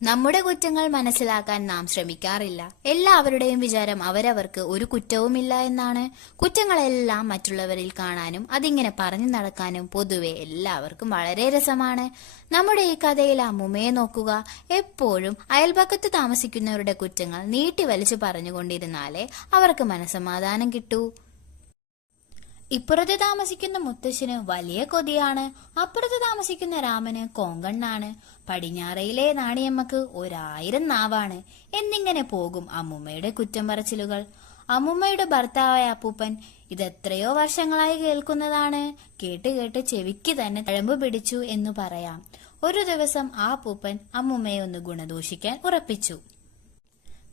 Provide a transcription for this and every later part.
നമ്മുടെ കുറ്റങ്ങൾ മനസ്സിലാക്കാൻ നാം ശ്രമിക്കാറില്ല. എല്ലാവരുടെയും വിചാരം അവരവർക്ക് ഒരു കുറ്റവുമില്ല എന്നാണ്. കുറ്റങ്ങളെല്ലാം മറ്റുള്ളവരിൽ കാണാനും അതിങ്ങനെ പറഞ്ഞു നടക്കാനും പൊതുവെ എല്ലാവർക്കും വളരെ രസമാണ്. നമ്മുടെ ഈ കഥയിൽ അമ്മുമ്മയെ നോക്കുക. എപ്പോഴും അയൽപക്കത്ത് താമസിക്കുന്നവരുടെ കുറ്റങ്ങൾ നീട്ടി വലിച്ചു പറഞ്ഞുകൊണ്ടിരുന്നാലേ അവർക്ക് മനസ്സമാധാനം കിട്ടൂ. ഇപ്പുറത്ത് താമസിക്കുന്ന മുത്തശ്ശന് വലിയ കൊതിയാണ്. അപ്പുറത്ത് താമസിക്കുന്ന രാമന് കോങ്കണ്ണാണ്. പടിഞ്ഞാറയിലെ നാണിയമ്മക്ക് 1000 നാവാണ്. എന്നിങ്ങനെ പോകും അമ്മുമ്മയുടെ കുറ്റം പറച്ചിലുകൾ. അമ്മുമ്മയുടെ ഭർത്താവായ അപ്പൂപ്പൻ ഇതെത്രയോ വർഷങ്ങളായി കേൾക്കുന്നതാണ്. കേട്ട് കേട്ട് ചെവിക്ക് തന്നെ തഴമ്പ് പിടിച്ചു എന്നു പറയാം. ഒരു ദിവസം ആ അപ്പൂപ്പൻ അമ്മുമ്മയെ ഒന്ന് ഗുണദോഷിക്കാൻ ഉറപ്പിച്ചു.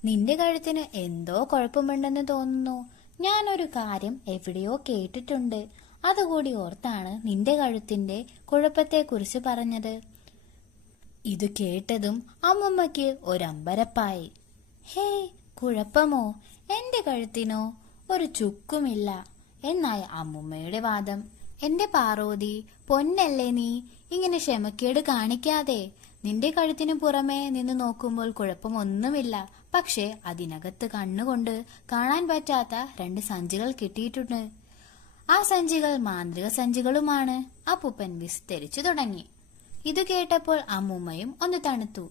നിന്റെ കഴുത്തിന് എന്തോ കുഴപ്പമുണ്ടെന്ന് തോന്നുന്നു. ഞാനൊരു കാര്യം എവിടെയോ കേട്ടിട്ടുണ്ട്. അതുകൂടി ഓർത്താണ് നിന്റെ കഴുത്തിന്റെ കുഴപ്പത്തെക്കുറിച്ച് പറഞ്ഞത്. ഇത് കേട്ടതും അമ്മുമ്മയ്ക്ക് ഒരമ്പരപ്പായി. ഹേ, കുഴപ്പമോ? എന്റെ കഴുത്തിനോ ഒരു ചുക്കുമില്ല എന്നായ അമ്മുമ്മയുടെ വാദം. എന്റെ പാർവതി, പൊന്നല്ലേ നീ, ഇങ്ങനെ ക്ഷമക്കേട് കാണിക്കാതെ. നിന്റെ കഴുത്തിനു പുറമേ നിന്ന് നോക്കുമ്പോൾ കുഴപ്പമൊന്നുമില്ല. പക്ഷേ അതിനകത്ത് കണ്ണുകൊണ്ട് കാണാൻ പറ്റാത്ത 2 സഞ്ചികൾ കിട്ടിയിട്ടുണ്ട്. ആ സഞ്ചികൾ മാന്ത്രിക സഞ്ചികളുമാണ്. അപ്പൂപ്പൻ വിസ്തരിച്ചു തുടങ്ങി. ഇത് കേട്ടപ്പോൾ അമ്മൂമ്മയും ഒന്ന് തണുത്തു.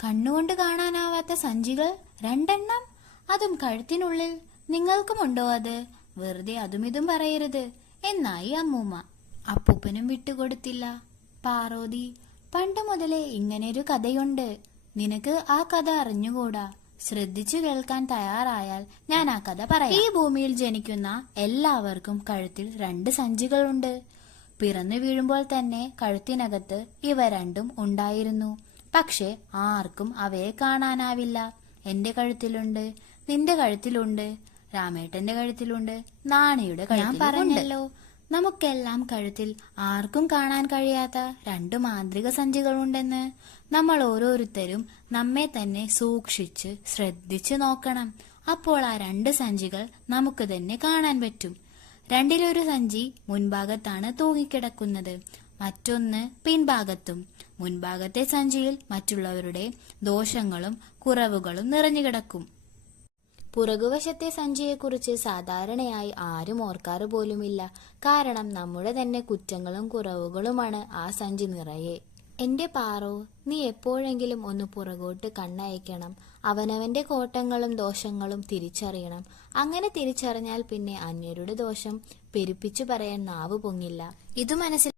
കണ്ണുകൊണ്ട് കാണാനാവാത്ത സഞ്ചികൾ 2 എണ്ണം, അതും കഴുത്തിനുള്ളിൽ. നിങ്ങൾക്കുമുണ്ടോ അത്? വെറുതെ അതുമിതും പറയരുത് എന്നായി അമ്മൂമ്മ. അപ്പൂപ്പനും വിട്ടുകൊടുത്തില്ല. പാർവതി, പണ്ട് മുതലേ ഇങ്ങനെയൊരു കഥയുണ്ട്. നിനക്ക് ആ കഥ അറിഞ്ഞുകൂടാ. ശ്രദ്ധിച്ചു കേൾക്കാൻ തയ്യാറായാൽ ഞാൻ ആ കഥ പറയാം. ഈ ഭൂമിയിൽ ജനിക്കുന്ന എല്ലാവർക്കും കഴുത്തിൽ 2 സഞ്ചികളുണ്ട്. പിറന്നു വീഴുമ്പോൾ തന്നെ കഴുത്തിനകത്ത് ഇവ 2ഉം ഉണ്ടായിരുന്നു. പക്ഷെ ആർക്കും അവയെ കാണാനാവില്ല. എന്റെ കഴുത്തിലുണ്ട്, നിന്റെ കഴുത്തിലുണ്ട്, രാമേട്ടന്റെ കഴുത്തിലുണ്ട്, നാണിയുടെ കഴുത്തിലുണ്ട്. ഞാൻ പറഞ്ഞല്ലോ, നമുക്കെല്ലാം കഴുത്തിൽ ആർക്കും കാണാൻ കഴിയാത്ത 2 മാന്ത്രിക സഞ്ചികളുണ്ടെന്ന്. നമ്മൾ ഓരോരുത്തരും നമ്മെ തന്നെ സൂക്ഷിച്ച് ശ്രദ്ധിച്ചു നോക്കണം. അപ്പോൾ ആ 2 സഞ്ചികൾ നമുക്ക് തന്നെ കാണാൻ പറ്റും. 2-ലൊരു സഞ്ചി മുൻഭാഗത്താണ് തൂങ്ങിക്കിടക്കുന്നത്, മറ്റൊന്ന് പിൻഭാഗത്തും. മുൻഭാഗത്തെ സഞ്ചിയിൽ മറ്റുള്ളവരുടെ ദോഷങ്ങളും കുറവുകളും നിറഞ്ഞുകിടക്കും. പുറകുവശത്തെ സഞ്ചിയെക്കുറിച്ച് സാധാരണയായി ആരും ഓർക്കാറ് പോലുമില്ല. കാരണം നമ്മുടെ തന്നെ കുറ്റങ്ങളും കുറവുകളുമാണ് ആ സഞ്ചി നിറയെ. എന്റെ പാറോ, നീ എപ്പോഴെങ്കിലും ഒന്ന് പുറകോട്ട് കണ്ണയക്കണം. അവനവന്റെ കോട്ടങ്ങളും ദോഷങ്ങളും തിരിച്ചറിയണം. അങ്ങനെ തിരിച്ചറിഞ്ഞാൽ പിന്നെ അന്യരുടെ ദോഷം പെരുപ്പിച്ചു പറയാൻ നാവ് പൊങ്ങില്ല. ഇത് മനസ്സിൽ